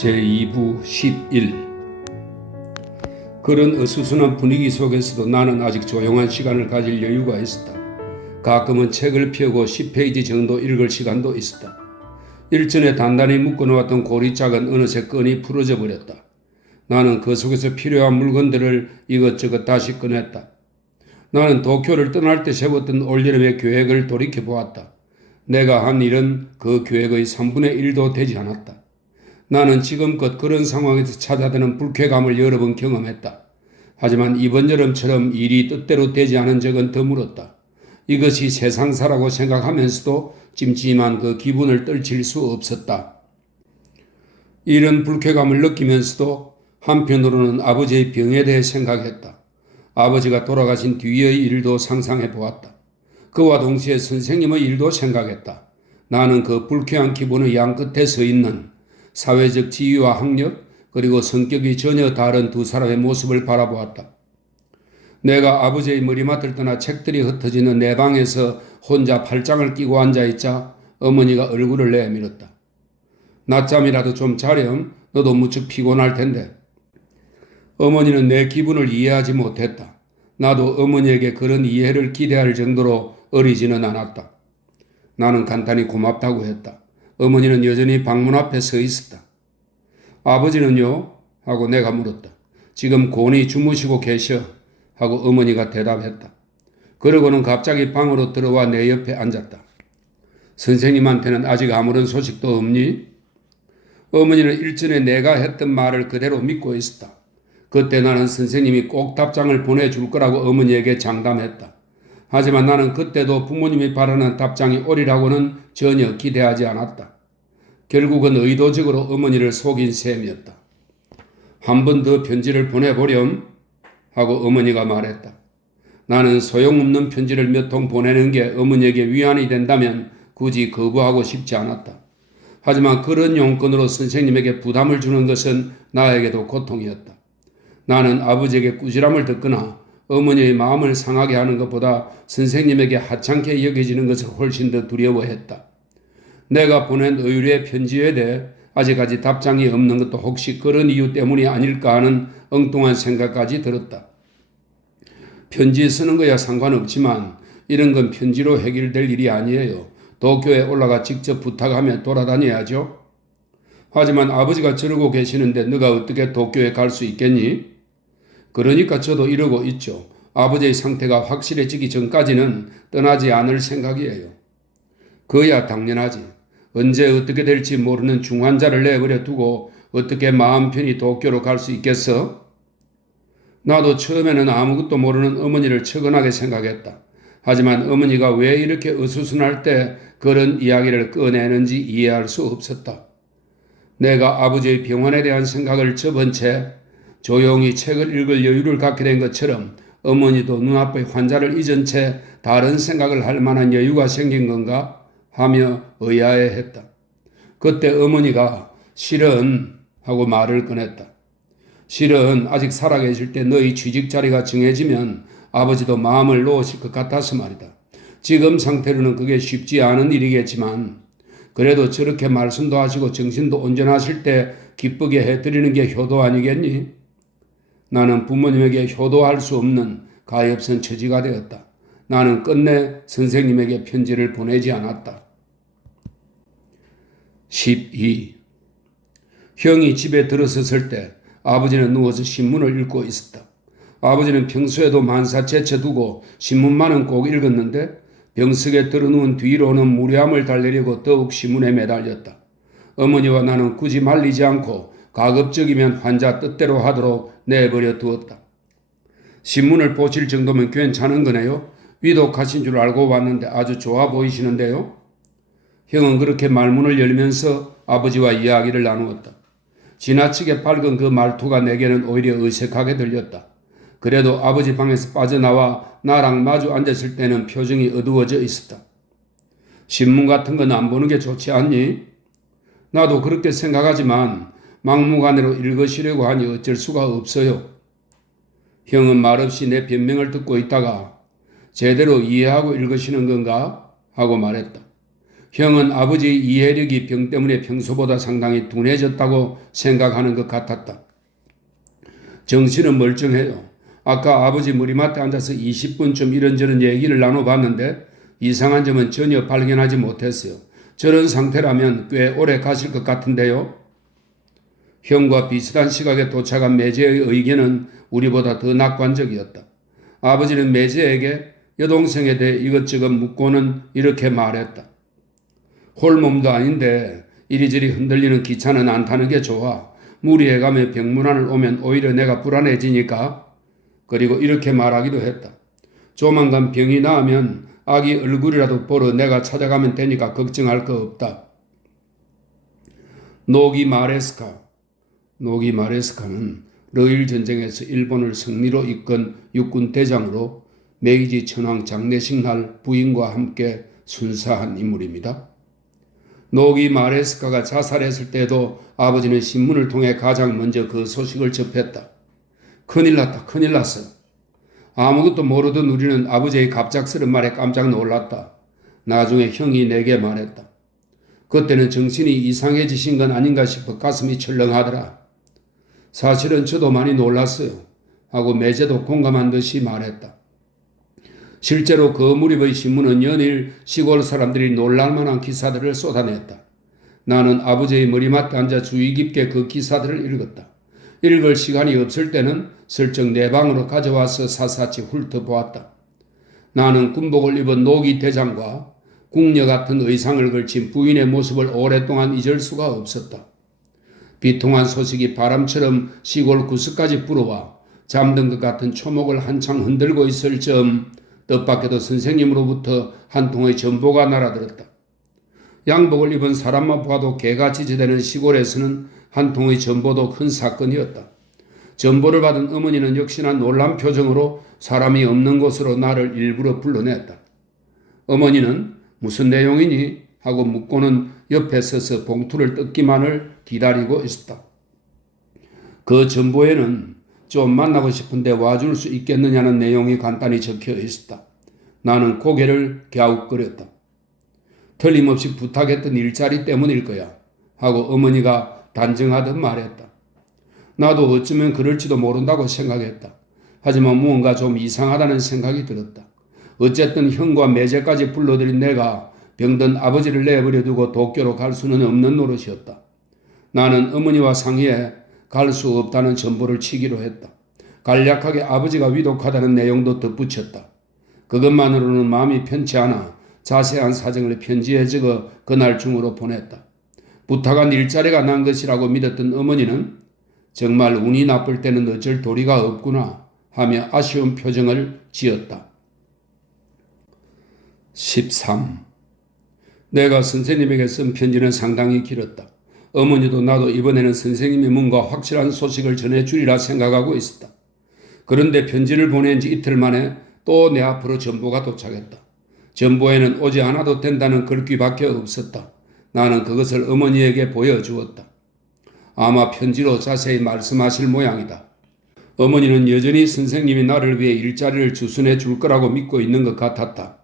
제2부 11. 그런 어수선한 분위기 속에서도 나는 아직 조용한 시간을 가질 여유가 있었다. 가끔은 책을 펴고 10페이지 정도 읽을 시간도 있었다. 일전에 단단히 묶어놓았던 고리짝은 어느새 끈이 풀어져 버렸다. 나는 그 속에서 필요한 물건들을 이것저것 다시 꺼냈다. 나는 도쿄를 떠날 때 세웠던 올여름의 계획을 돌이켜보았다. 내가 한 일은 그 계획의 3분의 1도 되지 않았다. 나는 지금껏 그런 상황에서 찾아드는 불쾌감을 여러 번 경험했다. 하지만 이번 여름처럼 일이 뜻대로 되지 않은 적은 드물었다. 이것이 세상사라고 생각하면서도 찜찜한 그 기분을 떨칠 수 없었다. 이런 불쾌감을 느끼면서도 한편으로는 아버지의 병에 대해 생각했다. 아버지가 돌아가신 뒤의 일도 상상해 보았다. 그와 동시에 선생님의 일도 생각했다. 나는 그 불쾌한 기분의 양끝에 서 있는 사회적 지위와 학력 그리고 성격이 전혀 다른 두 사람의 모습을 바라보았다. 내가 아버지의 머리맡을 떠나 책들이 흩어지는 내 방에서 혼자 팔짱을 끼고 앉아있자 어머니가 얼굴을 내밀었다. 낮잠이라도 좀 자렴. 너도 무척 피곤할 텐데. 어머니는 내 기분을 이해하지 못했다. 나도 어머니에게 그런 이해를 기대할 정도로 어리지는 않았다. 나는 간단히 고맙다고 했다. 어머니는 여전히 방문 앞에 서 있었다. 아버지는요? 하고 내가 물었다. 지금 곤히 주무시고 계셔. 하고 어머니가 대답했다. 그러고는 갑자기 방으로 들어와 내 옆에 앉았다. 선생님한테는 아직 아무런 소식도 없니? 어머니는 일전에 내가 했던 말을 그대로 믿고 있었다. 그때 나는 선생님이 꼭 답장을 보내줄 거라고 어머니에게 장담했다. 하지만 나는 그때도 부모님이 바라는 답장이 오리라고는 전혀 기대하지 않았다. 결국은 의도적으로 어머니를 속인 셈이었다. 한 번 더 편지를 보내보렴 하고 어머니가 말했다. 나는 소용없는 편지를 몇 통 보내는 게 어머니에게 위안이 된다면 굳이 거부하고 싶지 않았다. 하지만 그런 용건으로 선생님에게 부담을 주는 것은 나에게도 고통이었다. 나는 아버지에게 꾸지람을 듣거나 어머니의 마음을 상하게 하는 것보다 선생님에게 하찮게 여겨지는 것을 훨씬 더 두려워했다. 내가 보낸 의뢰 편지에 대해 아직까지 답장이 없는 것도 혹시 그런 이유 때문이 아닐까 하는 엉뚱한 생각까지 들었다. 편지 쓰는 거야 상관없지만 이런 건 편지로 해결될 일이 아니에요. 도쿄에 올라가 직접 부탁하며 돌아다녀야죠. 하지만 아버지가 저러고 계시는데 너가 어떻게 도쿄에 갈 수 있겠니? 그러니까 저도 이러고 있죠. 아버지의 상태가 확실해지기 전까지는 떠나지 않을 생각이에요. 그야 당연하지. 언제 어떻게 될지 모르는 중환자를 내버려 두고 어떻게 마음 편히 도쿄로 갈 수 있겠어? 나도 처음에는 아무것도 모르는 어머니를 척은하게 생각했다. 하지만 어머니가 왜 이렇게 어수선할 때 그런 이야기를 꺼내는지 이해할 수 없었다. 내가 아버지의 병환에 대한 생각을 접은 채 조용히 책을 읽을 여유를 갖게 된 것처럼 어머니도 눈앞의 환자를 잊은 채 다른 생각을 할 만한 여유가 생긴 건가 하며 의아해했다. 그때 어머니가 실은 하고 말을 꺼냈다. 실은 아직 살아계실 때 너희 취직 자리가 정해지면 아버지도 마음을 놓으실 것 같아서 말이다. 지금 상태로는 그게 쉽지 않은 일이겠지만 그래도 저렇게 말씀도 하시고 정신도 온전하실 때 기쁘게 해드리는 게 효도 아니겠니? 나는 부모님에게 효도할 수 없는 가엾은 처지가 되었다. 나는 끝내 선생님에게 편지를 보내지 않았다. 12. 형이 집에 들어섰을 때 아버지는 누워서 신문을 읽고 있었다. 아버지는 평소에도 만사제쳐 두고 신문만은 꼭 읽었는데 병석에 들어누운 뒤로는 무료함을 달래려고 더욱 신문에 매달렸다. 어머니와 나는 굳이 말리지 않고 가급적이면 환자 뜻대로 하도록 내버려 두었다. 신문을 보실 정도면 괜찮은 거네요. 위독하신 줄 알고 왔는데 아주 좋아 보이시는데요. 형은 그렇게 말문을 열면서 아버지와 이야기를 나누었다. 지나치게 밝은 그 말투가 내게는 오히려 어색하게 들렸다. 그래도 아버지 방에서 빠져나와 나랑 마주 앉았을 때는 표정이 어두워져 있었다. 신문 같은 건 안 보는 게 좋지 않니? 나도 그렇게 생각하지만 막무가내로 읽으시려고 하니 어쩔 수가 없어요. 형은 말없이 내 변명을 듣고 있다가 제대로 이해하고 읽으시는 건가? 하고 말했다. 형은 아버지의 이해력이 병 때문에 평소보다 상당히 둔해졌다고 생각하는 것 같았다. 정신은 멀쩡해요. 아까 아버지 머리맡에 앉아서 20분쯤 이런저런 얘기를 나눠봤는데 이상한 점은 전혀 발견하지 못했어요. 저런 상태라면 꽤 오래 가실 것 같은데요. 형과 비슷한 시각에 도착한 매제의 의견은 우리보다 더 낙관적이었다. 아버지는 매제에게 여동생에 대해 이것저것 묻고는 이렇게 말했다. 홀몸도 아닌데 이리저리 흔들리는 기차는 안 타는 게 좋아. 무리해가며 병문안을 오면 오히려 내가 불안해지니까. 그리고 이렇게 말하기도 했다. 조만간 병이 나으면 아기 얼굴이라도 보러 내가 찾아가면 되니까 걱정할 거 없다. 노기 마레스카는 러일 전쟁에서 일본을 승리로 이끈 육군 대장으로 메이지 천황 장례식 날 부인과 함께 순사한 인물입니다. 노기 마레스카가 자살했을 때도 아버지는 신문을 통해 가장 먼저 그 소식을 접했다. 큰일 났어요. 아무것도 모르던 우리는 아버지의 갑작스런 말에 깜짝 놀랐다. 나중에 형이 내게 말했다. 그때는 정신이 이상해지신 건 아닌가 싶어 가슴이 철렁하더라. 사실은 저도 많이 놀랐어요. 하고 매제도 공감한 듯이 말했다. 실제로 그 무렵의 신문은 연일 시골 사람들이 놀랄만한 기사들을 쏟아냈다. 나는 아버지의 머리맡에 앉아 주의 깊게 그 기사들을 읽었다. 읽을 시간이 없을 때는 슬쩍 내 방으로 가져와서 샅샅이 훑어보았다. 나는 군복을 입은 노기 대장과 궁녀 같은 의상을 걸친 부인의 모습을 오랫동안 잊을 수가 없었다. 비통한 소식이 바람처럼 시골 구석까지 불어와 잠든 것 같은 초목을 한창 흔들고 있을 즈음 뜻밖에도 선생님으로부터 한 통의 전보가 날아들었다. 양복을 입은 사람만 봐도 개같이 지대는 시골에서는 한 통의 전보도 큰 사건이었다. 전보를 받은 어머니는 역시나 놀란 표정으로 사람이 없는 곳으로 나를 일부러 불러냈다. 어머니는 무슨 내용이니? 하고 묻고는 옆에 서서 봉투를 뜯기만을 기다리고 있었다. 그 전보에는 좀 만나고 싶은데 와줄 수 있겠느냐는 내용이 간단히 적혀 있었다. 나는 고개를 갸웃거렸다. 틀림없이 부탁했던 일자리 때문일 거야. 하고 어머니가 단정하듯 말했다. 나도 어쩌면 그럴지도 모른다고 생각했다. 하지만 무언가 좀 이상하다는 생각이 들었다. 어쨌든 형과 매제까지 불러들인 내가 병든 아버지를 내버려 두고 도쿄로 갈 수는 없는 노릇이었다. 나는 어머니와 상의해 갈 수 없다는 전보를 치기로 했다. 간략하게 아버지가 위독하다는 내용도 덧붙였다. 그것만으로는 마음이 편치 않아 자세한 사정을 편지에 적어 그날 중으로 보냈다. 부탁한 일자리가 난 것이라고 믿었던 어머니는 정말 운이 나쁠 때는 어쩔 도리가 없구나 하며 아쉬운 표정을 지었다. 13. 내가 선생님에게 쓴 편지는 상당히 길었다. 어머니도 나도 이번에는 선생님이 뭔가 확실한 소식을 전해주리라 생각하고 있었다. 그런데 편지를 보낸 지 이틀 만에 또 내 앞으로 전보가 도착했다. 전보에는 오지 않아도 된다는 글귀밖에 없었다. 나는 그것을 어머니에게 보여주었다. 아마 편지로 자세히 말씀하실 모양이다. 어머니는 여전히 선생님이 나를 위해 일자리를 주선해 줄 거라고 믿고 있는 것 같았다.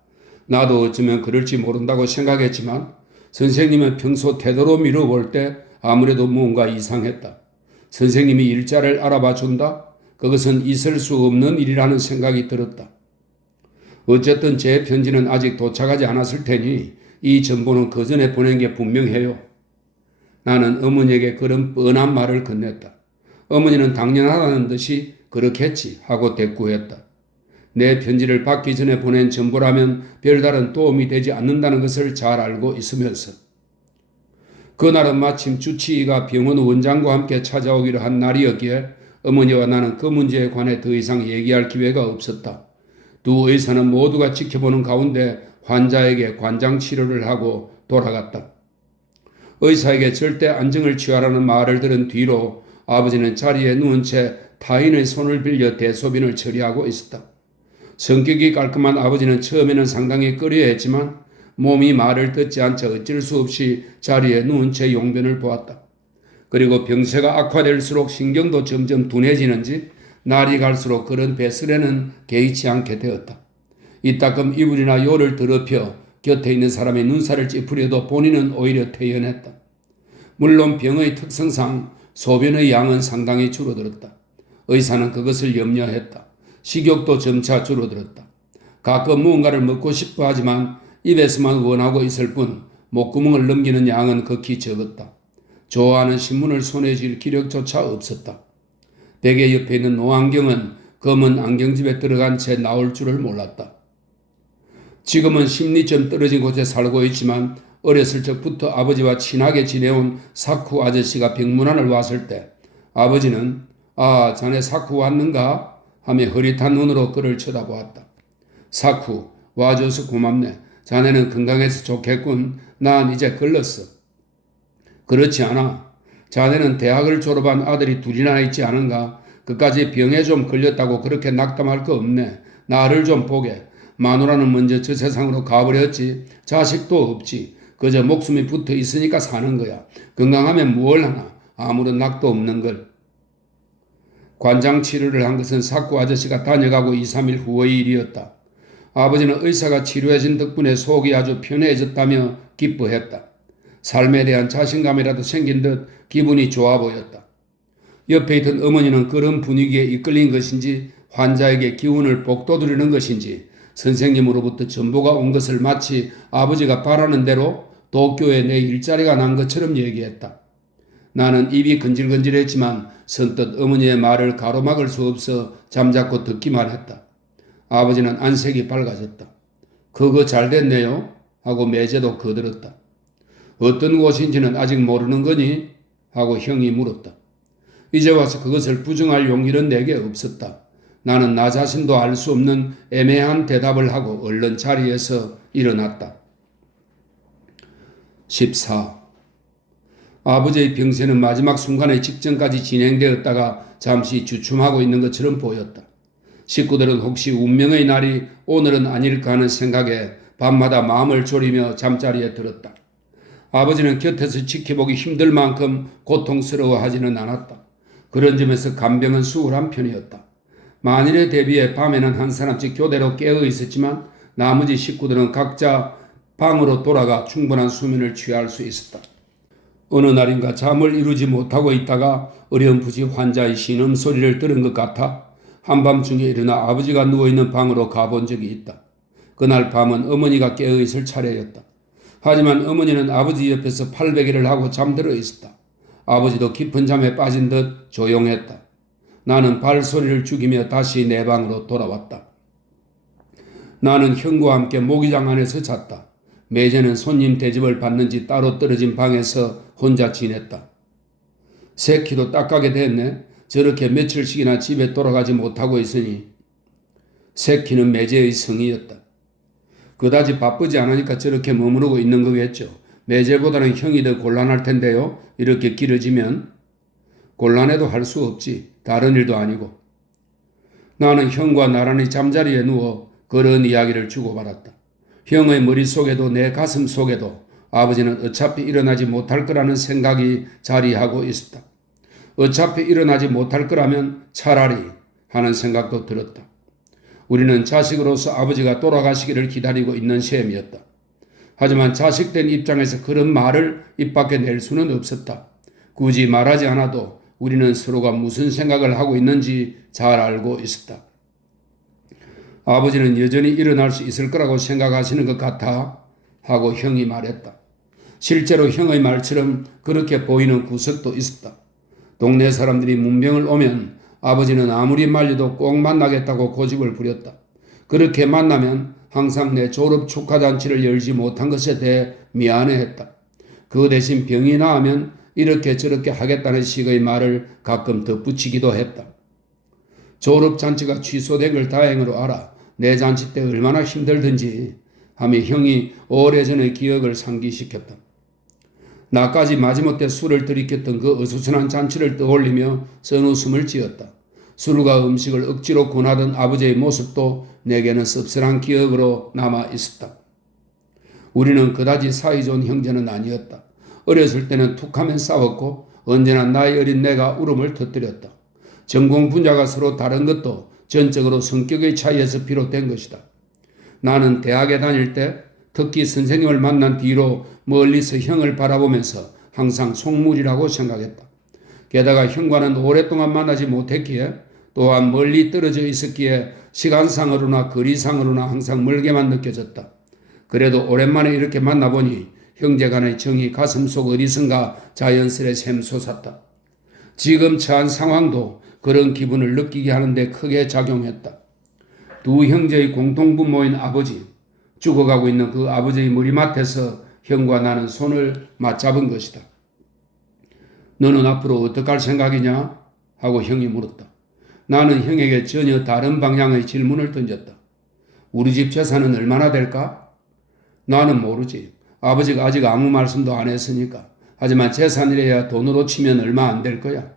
나도 어쩌면 그럴지 모른다고 생각했지만 선생님은 평소 태도로 미뤄볼 때 아무래도 무언가 이상했다. 선생님이 일자를 알아봐 준다? 그것은 있을 수 없는 일이라는 생각이 들었다. 어쨌든 제 편지는 아직 도착하지 않았을 테니 이 전보는 그 전에 보낸 게 분명해요. 나는 어머니에게 그런 뻔한 말을 건넸다. 어머니는 당연하다는 듯이 그렇겠지 하고 대꾸했다. 내 편지를 받기 전에 보낸 전보라면 별다른 도움이 되지 않는다는 것을 잘 알고 있으면서. 그날은 마침 주치의가 병원 원장과 함께 찾아오기로 한 날이었기에 어머니와 나는 그 문제에 관해 더 이상 얘기할 기회가 없었다. 두 의사는 모두가 지켜보는 가운데 환자에게 관장 치료를 하고 돌아갔다. 의사에게 절대 안정을 취하라는 말을 들은 뒤로 아버지는 자리에 누운 채 타인의 손을 빌려 대소변을 처리하고 있었다. 성격이 깔끔한 아버지는 처음에는 상당히 꺼려했지만 몸이 말을 듣지 않자 어쩔 수 없이 자리에 누운 채 용변을 보았다. 그리고 병세가 악화될수록 신경도 점점 둔해지는지 날이 갈수록 그런 배설에는 개의치 않게 되었다. 이따금 이불이나 요를 더럽혀 곁에 있는 사람의 눈살을 찌푸려도 본인은 오히려 퇴연했다. 물론 병의 특성상 소변의 양은 상당히 줄어들었다. 의사는 그것을 염려했다. 식욕도 점차 줄어들었다. 가끔 무언가를 먹고 싶어 하지만 입에서만 원하고 있을 뿐 목구멍을 넘기는 양은 극히 적었다. 좋아하는 신문을 손에 쥘 기력조차 없었다. 베개 옆에 있는 노안경은 검은 안경집에 들어간 채 나올 줄을 몰랐다. 지금은 심리 좀 떨어진 곳에 살고 있지만 어렸을 적부터 아버지와 친하게 지내온 사쿠 아저씨가 병문안을 왔을 때 아버지는 아, 자네 사쿠 왔는가? 하며 흐릿한 눈으로 그를 쳐다보았다. 사쿠, 와줘서 고맙네. 자네는 건강해서 좋겠군. 난 이제 걸렀어. 그렇지 않아. 자네는 대학을 졸업한 아들이 둘이나 있지 않은가? 그까지 병에 좀 걸렸다고 그렇게 낙담할 거 없네. 나를 좀 보게. 마누라는 먼저 저 세상으로 가버렸지. 자식도 없지. 그저 목숨이 붙어 있으니까 사는 거야. 건강하면 뭘 하나. 아무런 낙도 없는 걸. 관장 치료를 한 것은 사쿠 아저씨가 다녀가고 2, 3일 후의 일이었다. 아버지는 의사가 치료해준 덕분에 속이 아주 편해졌다며 기뻐했다. 삶에 대한 자신감이라도 생긴 듯 기분이 좋아 보였다. 옆에 있던 어머니는 그런 분위기에 이끌린 것인지 환자에게 기운을 복돋우려는 것인지 선생님으로부터 전보가 온 것을 마치 아버지가 바라는 대로 도쿄에 내 일자리가 난 것처럼 얘기했다. 나는 입이 건질건질했지만 선뜻 어머니의 말을 가로막을 수 없어 잠자코 듣기만 했다. 아버지는 안색이 밝아졌다. 그거 잘 됐네요 하고 매제도 거들었다. 어떤 곳인지는 아직 모르는 거니? 하고 형이 물었다. 이제 와서 그것을 부정할 용기는 내게 없었다. 나는 나 자신도 알 수 없는 애매한 대답을 하고 얼른 자리에서 일어났다. 14. 아버지의 병세는 마지막 순간의 직전까지 진행되었다가 잠시 주춤하고 있는 것처럼 보였다. 식구들은 혹시 운명의 날이 오늘은 아닐까 하는 생각에 밤마다 마음을 졸이며 잠자리에 들었다. 아버지는 곁에서 지켜보기 힘들 만큼 고통스러워하지는 않았다. 그런 점에서 간병은 수월한 편이었다. 만일에 대비해 밤에는 한 사람씩 교대로 깨어 있었지만 나머지 식구들은 각자 방으로 돌아가 충분한 수면을 취할 수 있었다. 어느 날인가 잠을 이루지 못하고 있다가 어렴풋이 환자의 신음소리를 들은 것 같아 한밤중에 일어나 아버지가 누워있는 방으로 가본 적이 있다. 그날 밤은 어머니가 깨어있을 차례였다. 하지만 어머니는 아버지 옆에서 팔베개를 하고 잠들어 있었다. 아버지도 깊은 잠에 빠진 듯 조용했다. 나는 발소리를 죽이며 다시 내 방으로 돌아왔다. 나는 형과 함께 모기장 안에서 잤다. 매제는 손님 대접을 받는지 따로 떨어진 방에서 혼자 지냈다. 새끼도 딱가게 됐네. 저렇게 며칠씩이나 집에 돌아가지 못하고 있으니. 새끼는 매제의 성이었다. 그다지 바쁘지 않으니까 저렇게 머무르고 있는 거겠죠. 매제보다는 형이 더 곤란할 텐데요. 이렇게 길어지면. 곤란해도 할 수 없지. 다른 일도 아니고. 나는 형과 나란히 잠자리에 누워 그런 이야기를 주고받았다. 형의 머릿속에도 내 가슴 속에도 아버지는 어차피 일어나지 못할 거라는 생각이 자리하고 있었다. 어차피 일어나지 못할 거라면 차라리 하는 생각도 들었다. 우리는 자식으로서 아버지가 돌아가시기를 기다리고 있는 셈이었다. 하지만 자식된 입장에서 그런 말을 입 밖에 낼 수는 없었다. 굳이 말하지 않아도 우리는 서로가 무슨 생각을 하고 있는지 잘 알고 있었다. 아버지는 여전히 일어날 수 있을 거라고 생각하시는 것 같아 하고 형이 말했다. 실제로 형의 말처럼 그렇게 보이는 구석도 있었다. 동네 사람들이 문병을 오면 아버지는 아무리 말려도 꼭 만나겠다고 고집을 부렸다. 그렇게 만나면 항상 내 졸업 축하잔치를 열지 못한 것에 대해 미안해했다. 그 대신 병이 나으면 이렇게 저렇게 하겠다는 식의 말을 가끔 덧붙이기도 했다. 졸업잔치가 취소된 걸 다행으로 알아. 내 잔치 때 얼마나 힘들든지 하며 형이 오래전의 기억을 상기시켰다. 나까지 마지못해 술을 들이켰던 그 어수선한 잔치를 떠올리며 선웃음을 지었다. 술과 음식을 억지로 권하던 아버지의 모습도 내게는 씁쓸한 기억으로 남아 있었다. 우리는 그다지 사이좋은 형제는 아니었다. 어렸을 때는 툭하면 싸웠고 언제나 나이 어린 내가 울음을 터뜨렸다. 전공 분야가 서로 다른 것도 전적으로 성격의 차이에서 비롯된 것이다. 나는 대학에 다닐 때 특히 선생님을 만난 뒤로 멀리서 형을 바라보면서 항상 속물이라고 생각했다. 게다가 형과는 오랫동안 만나지 못했기에 또한 멀리 떨어져 있었기에 시간상으로나 거리상으로나 항상 멀게만 느껴졌다. 그래도 오랜만에 이렇게 만나보니 형제간의 정이 가슴속 어디선가 자연스레 샘솟았다. 지금 처한 상황도 그런 기분을 느끼게 하는데 크게 작용했다. 두 형제의 공통부모인 아버지, 죽어가고 있는 그 아버지의 머리맡에서 형과 나는 손을 맞잡은 것이다. 너는 앞으로 어떡할 생각이냐? 하고 형이 물었다. 나는 형에게 전혀 다른 방향의 질문을 던졌다. 우리 집 재산은 얼마나 될까? 나는 모르지. 아버지가 아직 아무 말씀도 안 했으니까. 하지만 재산이래야 돈으로 치면 얼마 안 될 거야.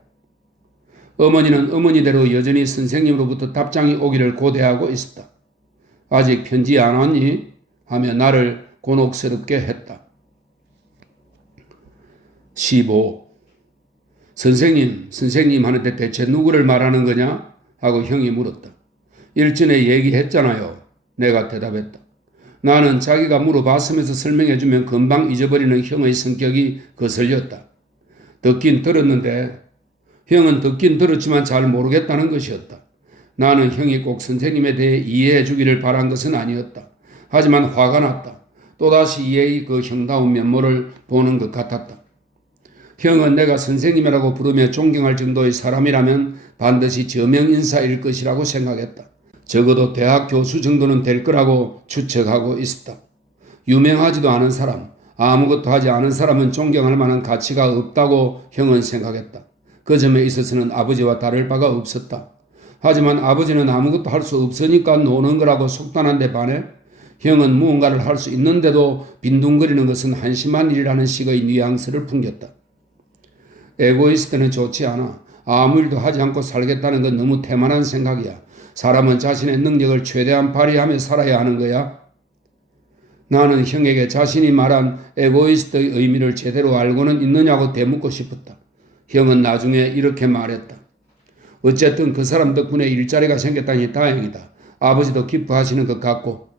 어머니는 어머니대로 여전히 선생님으로부터 답장이 오기를 고대하고 있었다. 아직 편지 안 왔니? 하며 나를 곤혹스럽게 했다. 15. 선생님 하는데 대체 누구를 말하는 거냐? 하고 형이 물었다. 일전에 얘기했잖아요. 내가 대답했다. 나는 자기가 물어봤으면서 설명해주면 금방 잊어버리는 형의 성격이 거슬렸다. 듣긴 들었는데 형은 듣긴 들었지만 잘 모르겠다는 것이었다. 나는 형이 꼭 선생님에 대해 이해해 주기를 바란 것은 아니었다. 하지만 화가 났다. 또다시 이해의 그 형다운 면모를 보는 것 같았다. 형은 내가 선생님이라고 부르며 존경할 정도의 사람이라면 반드시 저명 인사일 것이라고 생각했다. 적어도 대학 교수 정도는 될 거라고 추측하고 있었다. 유명하지도 않은 사람, 아무것도 하지 않은 사람은 존경할 만한 가치가 없다고 형은 생각했다. 그 점에 있어서는 아버지와 다를 바가 없었다. 하지만 아버지는 아무것도 할 수 없으니까 노는 거라고 속단한 데 반해 형은 무언가를 할 수 있는데도 빈둥거리는 것은 한심한 일이라는 식의 뉘앙스를 풍겼다. 에고이스트는 좋지 않아. 아무 일도 하지 않고 살겠다는 건 너무 태만한 생각이야. 사람은 자신의 능력을 최대한 발휘하며 살아야 하는 거야. 나는 형에게 자신이 말한 에고이스트의 의미를 제대로 알고는 있느냐고 되묻고 싶었다. 형은 나중에 이렇게 말했다. 어쨌든 그 사람 덕분에 일자리가 생겼다니 다행이다. 아버지도 기뻐하시는 것 같고.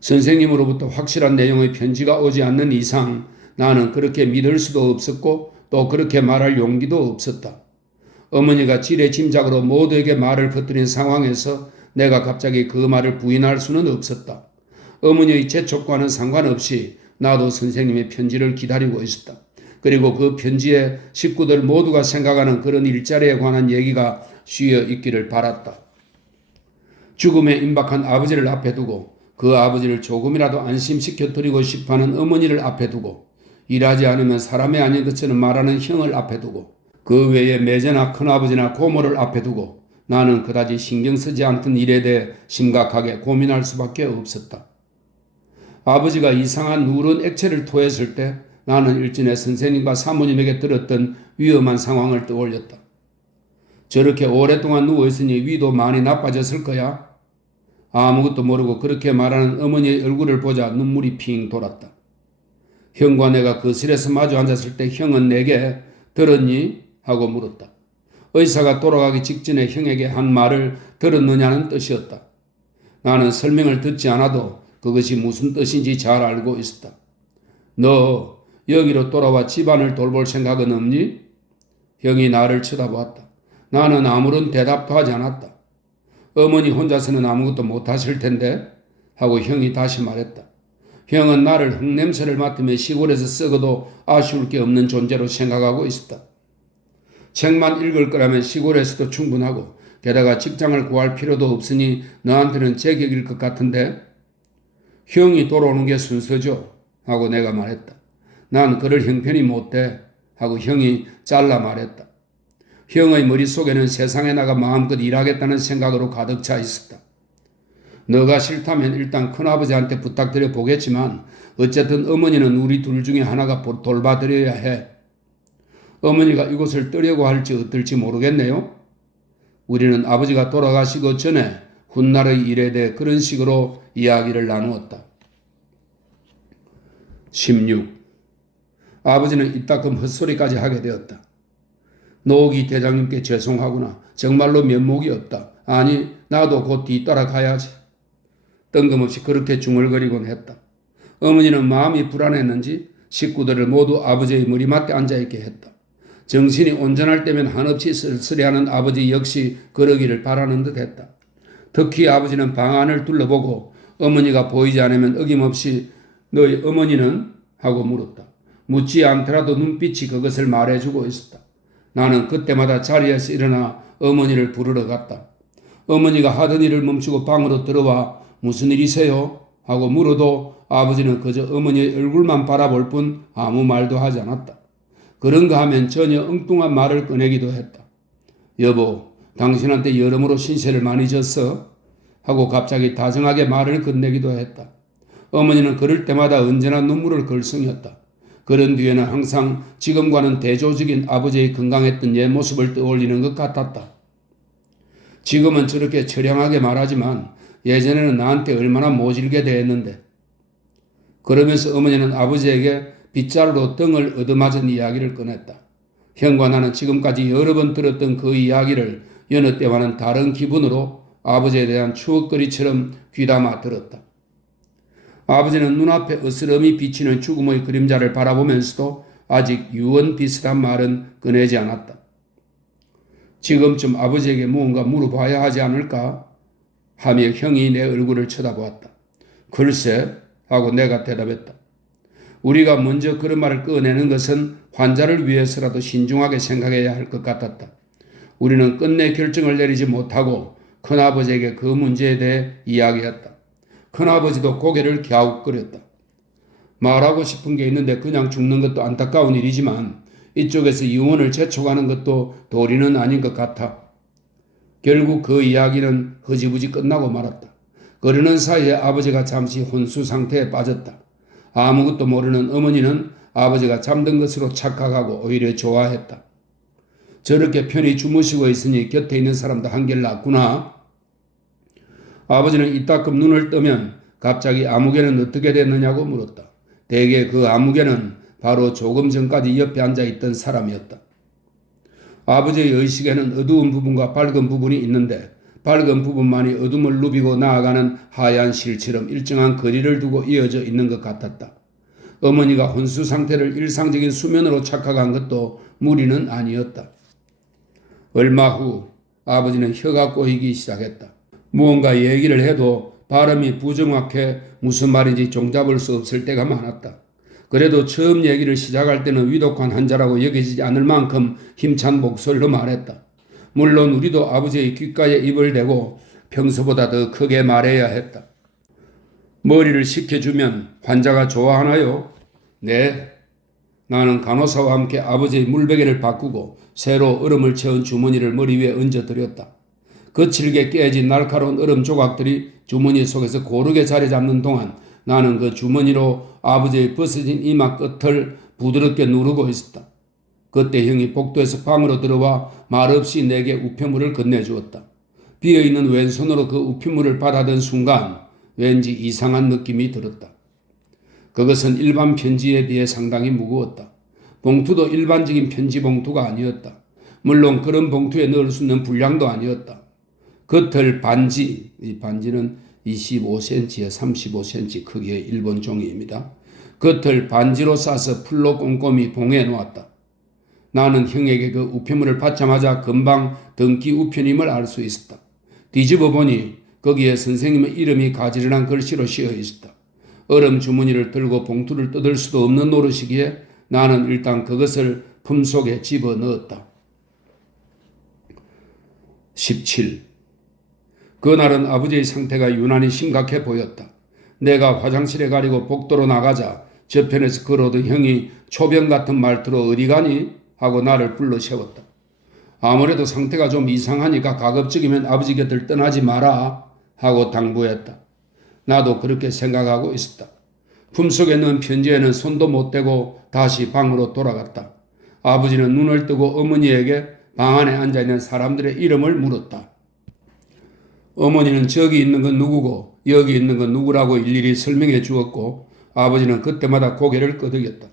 선생님으로부터 확실한 내용의 편지가 오지 않는 이상 나는 그렇게 믿을 수도 없었고 또 그렇게 말할 용기도 없었다. 어머니가 지레짐작으로 모두에게 말을 퍼뜨린 상황에서 내가 갑자기 그 말을 부인할 수는 없었다. 어머니의 재촉과는 상관없이 나도 선생님의 편지를 기다리고 있었다. 그리고 그 편지에 식구들 모두가 생각하는 그런 일자리에 관한 얘기가 씌어 있기를 바랐다. 죽음에 임박한 아버지를 앞에 두고 그 아버지를 조금이라도 안심시켜 드리고 싶어하는 어머니를 앞에 두고 일하지 않으면 사람이 아닌 것처럼 말하는 형을 앞에 두고 그 외에 매제나 큰아버지나 고모를 앞에 두고 나는 그다지 신경 쓰지 않던 일에 대해 심각하게 고민할 수밖에 없었다. 아버지가 이상한 누런 액체를 토했을 때 나는 일전에 선생님과 사모님에게 들었던 위험한 상황을 떠올렸다. 저렇게 오랫동안 누워있으니 위도 많이 나빠졌을 거야. 아무것도 모르고 그렇게 말하는 어머니의 얼굴을 보자 눈물이 핑 돌았다. 형과 내가 거실에서 마주 앉았을 때 형은 내게 들었니? 하고 물었다. 의사가 돌아가기 직전에 형에게 한 말을 들었느냐는 뜻이었다. 나는 설명을 듣지 않아도 그것이 무슨 뜻인지 잘 알고 있었다. 너 여기로 돌아와 집안을 돌볼 생각은 없니? 형이 나를 쳐다보았다. 나는 아무런 대답도 하지 않았다. 어머니 혼자서는 아무것도 못하실 텐데 하고 형이 다시 말했다. 형은 나를 흙냄새를 맡으며 시골에서 썩어도 아쉬울 게 없는 존재로 생각하고 있었다. 책만 읽을 거라면 시골에서도 충분하고 게다가 직장을 구할 필요도 없으니 너한테는 제격일 것 같은데 형이 돌아오는 게 순서죠 하고 내가 말했다. 난 그럴 형편이 못돼 하고 형이 잘라 말했다. 형의 머릿속에는 세상에 나가 마음껏 일하겠다는 생각으로 가득 차 있었다. 너가 싫다면 일단 큰아버지한테 부탁드려 보겠지만 어쨌든 어머니는 우리 둘 중에 하나가 돌봐드려야 해. 어머니가 이곳을 떠려고 할지 어떨지 모르겠네요. 우리는 아버지가 돌아가시고 전에 훗날의 일에 대해 그런 식으로 이야기를 나누었다. 16. 아버지는 이따금 헛소리까지 하게 되었다. 노기 대장님께 죄송하구나. 정말로 면목이 없다. 아니 나도 곧 뒤따라 가야지. 뜬금없이 그렇게 중얼거리곤 했다. 어머니는 마음이 불안했는지 식구들을 모두 아버지의 머리맡에 앉아있게 했다. 정신이 온전할 때면 한없이 쓸쓸해하는 아버지 역시 그러기를 바라는 듯 했다. 특히 아버지는 방 안을 둘러보고 어머니가 보이지 않으면 어김없이 너희 어머니는? 하고 물었다. 묻지 않더라도 눈빛이 그것을 말해주고 있었다. 나는 그때마다 자리에서 일어나 어머니를 부르러 갔다. 어머니가 하던 일을 멈추고 방으로 들어와 무슨 일이세요? 하고 물어도 아버지는 그저 어머니의 얼굴만 바라볼 뿐 아무 말도 하지 않았다. 그런가 하면 전혀 엉뚱한 말을 꺼내기도 했다. 여보, 당신한테 여러모로 신세를 많이 졌어? 하고 갑자기 다정하게 말을 건네기도 했다. 어머니는 그럴 때마다 언제나 눈물을 글썽였다. 그런 뒤에는 항상 지금과는 대조적인 아버지의 건강했던 옛 모습을 떠올리는 것 같았다. 지금은 저렇게 처량하게 말하지만 예전에는 나한테 얼마나 모질게 대했는데. 그러면서 어머니는 아버지에게 빗자루로 등을 얻어맞은 이야기를 꺼냈다. 형과 나는 지금까지 여러 번 들었던 그 이야기를 여느 때와는 다른 기분으로 아버지에 대한 추억거리처럼 귀담아 들었다. 아버지는 눈앞에 어스름이 비치는 죽음의 그림자를 바라보면서도 아직 유언 비슷한 말은 꺼내지 않았다. 지금쯤 아버지에게 무언가 물어봐야 하지 않을까? 하며 형이 내 얼굴을 쳐다보았다. 글쎄, 하고 내가 대답했다. 우리가 먼저 그런 말을 꺼내는 것은 환자를 위해서라도 신중하게 생각해야 할 것 같았다. 우리는 끝내 결정을 내리지 못하고 큰아버지에게 그 문제에 대해 이야기했다. 큰아버지도 고개를 갸웃거렸다. 말하고 싶은 게 있는데 그냥 죽는 것도 안타까운 일이지만 이쪽에서 유언을 재촉하는 것도 도리는 아닌 것 같아. 결국 그 이야기는 흐지부지 끝나고 말았다. 그러는 사이에 아버지가 잠시 혼수 상태에 빠졌다. 아무것도 모르는 어머니는 아버지가 잠든 것으로 착각하고 오히려 좋아했다. 저렇게 편히 주무시고 있으니 곁에 있는 사람도 한결 낫구나. 아버지는 이따금 눈을 뜨면 갑자기 아무개는 어떻게 됐느냐고 물었다. 대개 그 아무개는 바로 조금 전까지 옆에 앉아있던 사람이었다. 아버지의 의식에는 어두운 부분과 밝은 부분이 있는데 밝은 부분만이 어둠을 누비고 나아가는 하얀 실처럼 일정한 거리를 두고 이어져 있는 것 같았다. 어머니가 혼수 상태를 일상적인 수면으로 착각한 것도 무리는 아니었다. 얼마 후 아버지는 혀가 꼬이기 시작했다. 무언가 얘기를 해도 발음이 부정확해 무슨 말인지 종잡을 수 없을 때가 많았다. 그래도 처음 얘기를 시작할 때는 위독한 환자라고 여겨지지 않을 만큼 힘찬 목소리로 말했다. 물론 우리도 아버지의 귓가에 입을 대고 평소보다 더 크게 말해야 했다. 머리를 식혀주면 환자가 좋아하나요? 네. 나는 간호사와 함께 아버지의 물베개를 바꾸고 새로 얼음을 채운 주머니를 머리 위에 얹어드렸다. 거칠게 깨진 날카로운 얼음 조각들이 주머니 속에서 고르게 자리 잡는 동안 나는 그 주머니로 아버지의 벗어진 이마 끝을 부드럽게 누르고 있었다. 그때 형이 복도에서 방으로 들어와 말없이 내게 우편물을 건네주었다. 비어있는 왼손으로 그 우편물을 받아든 순간 왠지 이상한 느낌이 들었다. 그것은 일반 편지에 비해 상당히 무거웠다. 봉투도 일반적인 편지 봉투가 아니었다. 물론 그런 봉투에 넣을 수 있는 분량도 아니었다. 겉을 반지, 이 반지는 25cm에 35cm 크기의 일본 종이입니다. 겉을 반지로 싸서 풀로 꼼꼼히 봉해 놓았다. 나는 형에게 그 우편물을 받자마자 금방 등기 우편임을 알 수 있었다. 뒤집어 보니 거기에 선생님의 이름이 가지런한 글씨로 씌어 있었다. 얼음 주머니를 들고 봉투를 뜯을 수도 없는 노릇이기에 나는 일단 그것을 품속에 집어넣었다. 17. 그날은 아버지의 상태가 유난히 심각해 보였다. 내가 화장실에 가려고 복도로 나가자 저편에서 걸어오던 형이 초병 같은 말투로 어디 가니? 하고 나를 불러 세웠다. 아무래도 상태가 좀 이상하니까 가급적이면 아버지 곁을 떠나지 마라 하고 당부했다. 나도 그렇게 생각하고 있었다. 품속에 넣은 편지에는 손도 못 대고 다시 방으로 돌아갔다. 아버지는 눈을 뜨고 어머니에게 방 안에 앉아있는 사람들의 이름을 물었다. 어머니는 저기 있는 건 누구고 여기 있는 건 누구라고 일일이 설명해 주었고 아버지는 그때마다 고개를 끄덕였다.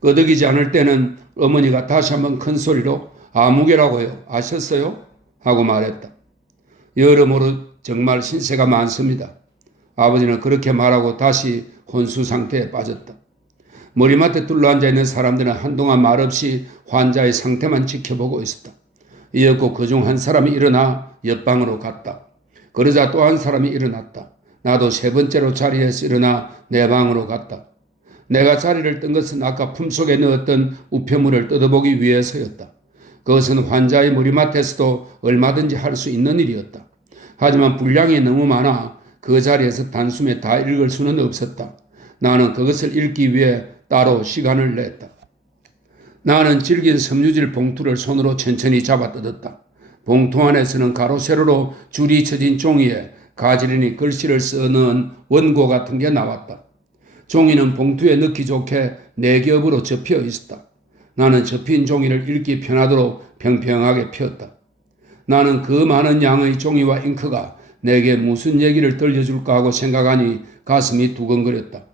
끄덕이지 않을 때는 어머니가 다시 한번 큰 소리로 아무개라고요. 아셨어요? 하고 말했다. 여러모로 정말 신세가 많습니다. 아버지는 그렇게 말하고 다시 혼수 상태에 빠졌다. 머리맡에 둘러앉아 있는 사람들은 한동안 말없이 환자의 상태만 지켜보고 있었다. 이었고 그중 한 사람이 일어나 옆방으로 갔다. 그러자 또 한 사람이 일어났다. 나도 세 번째로 자리에서 일어나 내 방으로 갔다. 내가 자리를 뜬 것은 아까 품속에 넣었던 우편물을 뜯어보기 위해서였다. 그것은 환자의 머리맡에서도 얼마든지 할 수 있는 일이었다. 하지만 분량이 너무 많아 그 자리에서 단숨에 다 읽을 수는 없었다. 나는 그것을 읽기 위해 따로 시간을 냈다. 나는 질긴 섬유질 봉투를 손으로 천천히 잡아 뜯었다. 봉투 안에서는 가로 세로로 줄이 쳐진 종이에 가지런히 글씨를 써넣은 원고 같은 게 나왔다. 종이는 봉투에 넣기 좋게 네 겹으로 접혀 있었다. 나는 접힌 종이를 읽기 편하도록 평평하게 폈다. 나는 그 많은 양의 종이와 잉크가 내게 무슨 얘기를 들려줄까 하고 생각하니 가슴이 두근거렸다.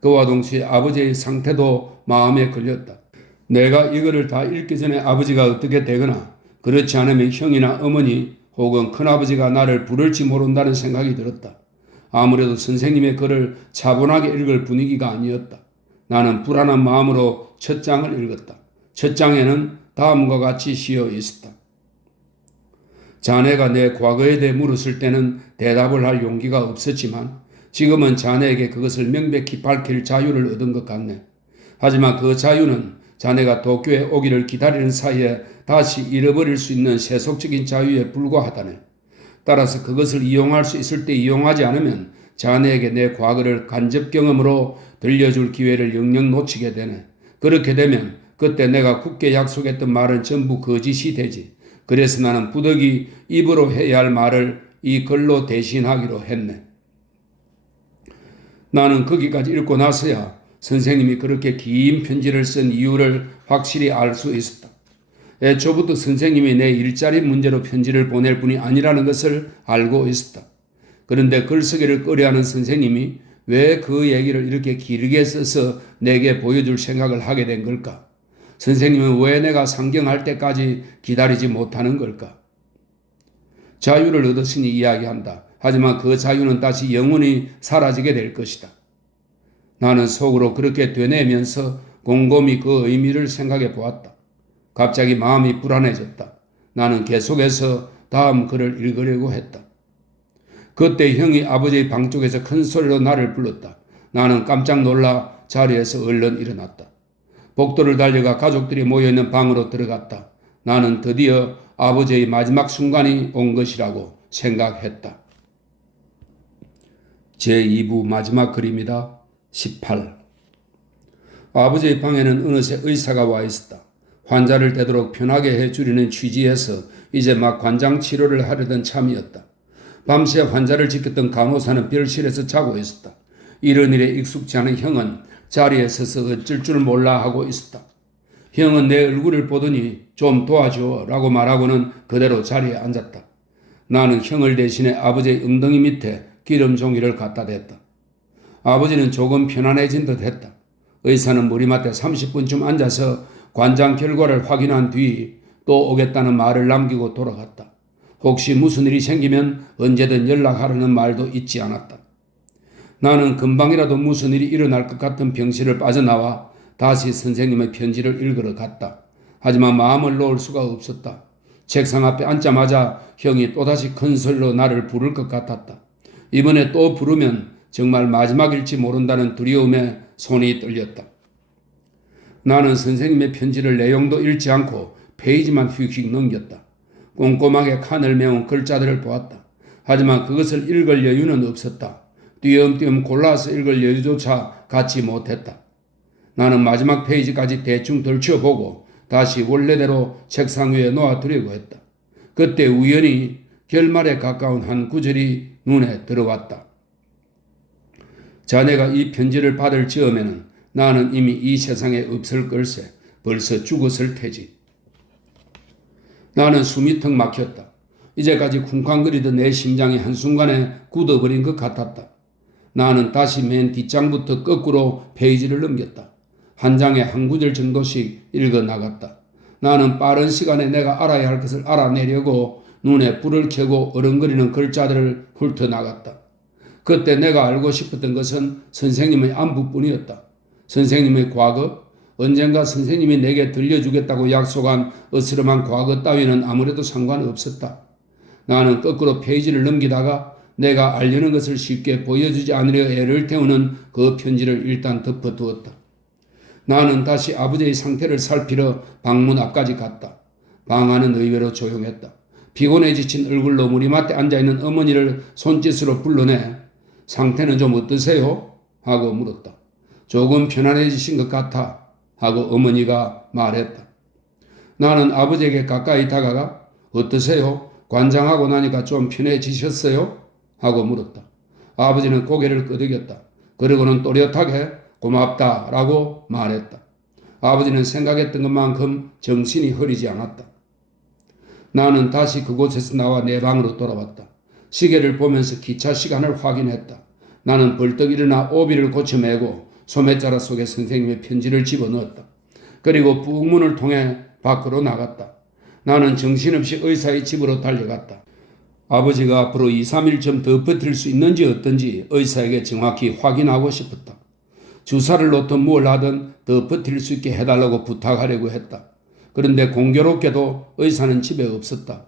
그와 동시에 아버지의 상태도 마음에 걸렸다. 내가 이거를 다 읽기 전에 아버지가 어떻게 되거나 그렇지 않으면 형이나 어머니 혹은 큰아버지가 나를 부를지 모른다는 생각이 들었다. 아무래도 선생님의 글을 차분하게 읽을 분위기가 아니었다. 나는 불안한 마음으로 첫 장을 읽었다. 첫 장에는 다음과 같이 쓰여 있었다. 자네가 내 과거에 대해 물었을 때는 대답을 할 용기가 없었지만 지금은 자네에게 그것을 명백히 밝힐 자유를 얻은 것 같네. 하지만 그 자유는 자네가 도쿄에 오기를 기다리는 사이에 다시 잃어버릴 수 있는 세속적인 자유에 불과하다네. 따라서 그것을 이용할 수 있을 때 이용하지 않으면 자네에게 내 과거를 간접 경험으로 들려줄 기회를 영영 놓치게 되네. 그렇게 되면 그때 내가 굳게 약속했던 말은 전부 거짓이 되지. 그래서 나는 부득이 입으로 해야 할 말을 이 글로 대신하기로 했네. 나는 거기까지 읽고 나서야 선생님이 그렇게 긴 편지를 쓴 이유를 확실히 알 수 있었다. 애초부터 선생님이 내 일자리 문제로 편지를 보낼 분이 아니라는 것을 알고 있었다. 그런데 글쓰기를 꺼려하는 선생님이 왜 그 얘기를 이렇게 길게 써서 내게 보여줄 생각을 하게 된 걸까? 선생님은 왜 내가 상경할 때까지 기다리지 못하는 걸까? 자유를 얻었으니 이야기한다. 하지만 그 자유는 다시 영원히 사라지게 될 것이다. 나는 속으로 그렇게 되뇌면서 곰곰이 그 의미를 생각해 보았다. 갑자기 마음이 불안해졌다. 나는 계속해서 다음 글을 읽으려고 했다. 그때 형이 아버지의 방 쪽에서 큰 소리로 나를 불렀다. 나는 깜짝 놀라 자리에서 얼른 일어났다. 복도를 달려가 가족들이 모여있는 방으로 들어갔다. 나는 드디어 아버지의 마지막 순간이 온 것이라고 생각했다. 제2부 마지막 글입니다. 18. 아버지의 방에는 어느새 의사가 와 있었다. 환자를 되도록 편하게 해주려는 취지에서 이제 막 관장 치료를 하려던 참이었다. 밤새 환자를 지켰던 간호사는 별실에서 자고 있었다. 이런 일에 익숙지 않은 형은 자리에 서서 어쩔 줄 몰라 하고 있었다. 형은 내 얼굴을 보더니 좀 도와줘 라고 말하고는 그대로 자리에 앉았다. 나는 형을 대신해 아버지의 엉덩이 밑에 기름 종이를 갖다 댔다. 아버지는 조금 편안해진 듯 했다. 의사는 머리맡에 30분쯤 앉아서 관장 결과를 확인한 뒤 또 오겠다는 말을 남기고 돌아갔다. 혹시 무슨 일이 생기면 언제든 연락하라는 말도 잊지 않았다. 나는 금방이라도 무슨 일이 일어날 것 같은 병실을 빠져나와 다시 선생님의 편지를 읽으러 갔다. 하지만 마음을 놓을 수가 없었다. 책상 앞에 앉자마자 형이 또다시 큰 소리로 나를 부를 것 같았다. 이번에 또 부르면 정말 마지막일지 모른다는 두려움에 손이 떨렸다. 나는 선생님의 편지를 내용도 읽지 않고 페이지만 휙휙 넘겼다. 꼼꼼하게 칸을 메운 글자들을 보았다. 하지만 그것을 읽을 여유는 없었다. 띄엄띄엄 골라서 읽을 여유조차 갖지 못했다. 나는 마지막 페이지까지 대충 덜쳐보고 다시 원래대로 책상 위에 놓아두려고 했다. 그때 우연히 결말에 가까운 한 구절이 눈에 들어왔다. 자네가 이 편지를 받을 즈음에는 나는 이미 이 세상에 없을 걸세. 벌써 죽었을 테지. 나는 숨이 턱 막혔다. 이제까지 쿵쾅거리던 내 심장이 한순간에 굳어버린 것 같았다. 나는 다시 맨 뒷장부터 거꾸로 페이지를 넘겼다. 한 장에 한 구절 정도씩 읽어나갔다. 나는 빠른 시간에 내가 알아야 할 것을 알아내려고 눈에 불을 켜고 어른거리는 글자들을 훑어나갔다. 그때 내가 알고 싶었던 것은 선생님의 안부뿐이었다. 선생님의 과거, 언젠가 선생님이 내게 들려주겠다고 약속한 어스름한 과거 따위는 아무래도 상관없었다. 나는 거꾸로 페이지를 넘기다가 내가 알려는 것을 쉽게 보여주지 않으려 애를 태우는 그 편지를 일단 덮어두었다. 나는 다시 아버지의 상태를 살피러 방문 앞까지 갔다. 방 안은 의외로 조용했다. 피곤해 지친 얼굴로 무리맡에 앉아있는 어머니를 손짓으로 불러내 상태는 좀 어떠세요? 하고 물었다. 조금 편안해지신 것 같아 하고 어머니가 말했다. 나는 아버지에게 가까이 다가가 어떠세요? 관장하고 나니까 좀 편해지셨어요? 하고 물었다. 아버지는 고개를 끄덕였다. 그러고는 또렷하게 고맙다 라고 말했다. 아버지는 생각했던 것만큼 정신이 흐리지 않았다. 나는 다시 그곳에서 나와 내 방으로 돌아왔다. 시계를 보면서 기차 시간을 확인했다. 나는 벌떡 일어나 오비를 고쳐매고 소매자루 속에 선생님의 편지를 집어넣었다. 그리고 북문을 통해 밖으로 나갔다. 나는 정신없이 의사의 집으로 달려갔다. 아버지가 앞으로 2, 3일쯤 더 버틸 수 있는지 어떤지 의사에게 정확히 확인하고 싶었다. 주사를 놓든 뭘 하든 더 버틸 수 있게 해달라고 부탁하려고 했다. 그런데 공교롭게도 의사는 집에 없었다.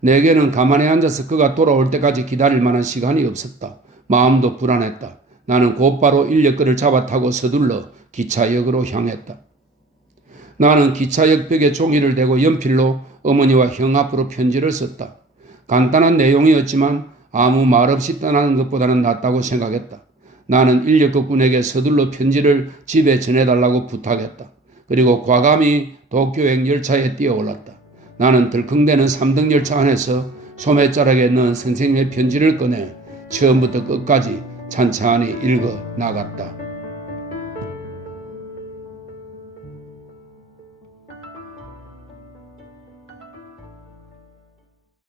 내게는 가만히 앉아서 그가 돌아올 때까지 기다릴 만한 시간이 없었다. 마음도 불안했다. 나는 곧바로 인력거를 잡아 타고 서둘러 기차역으로 향했다. 나는 기차역 벽에 종이를 대고 연필로 어머니와 형 앞으로 편지를 썼다. 간단한 내용이었지만 아무 말 없이 떠나는 것보다는 낫다고 생각했다. 나는 인력거꾼에게 서둘러 편지를 집에 전해달라고 부탁했다. 그리고 과감히 도쿄행 열차에 뛰어올랐다. 나는 덜컹대는 3등 열차 안에서 소매자락에 넣은 선생님의 편지를 꺼내 처음부터 끝까지 찬찬히 읽어 나갔다.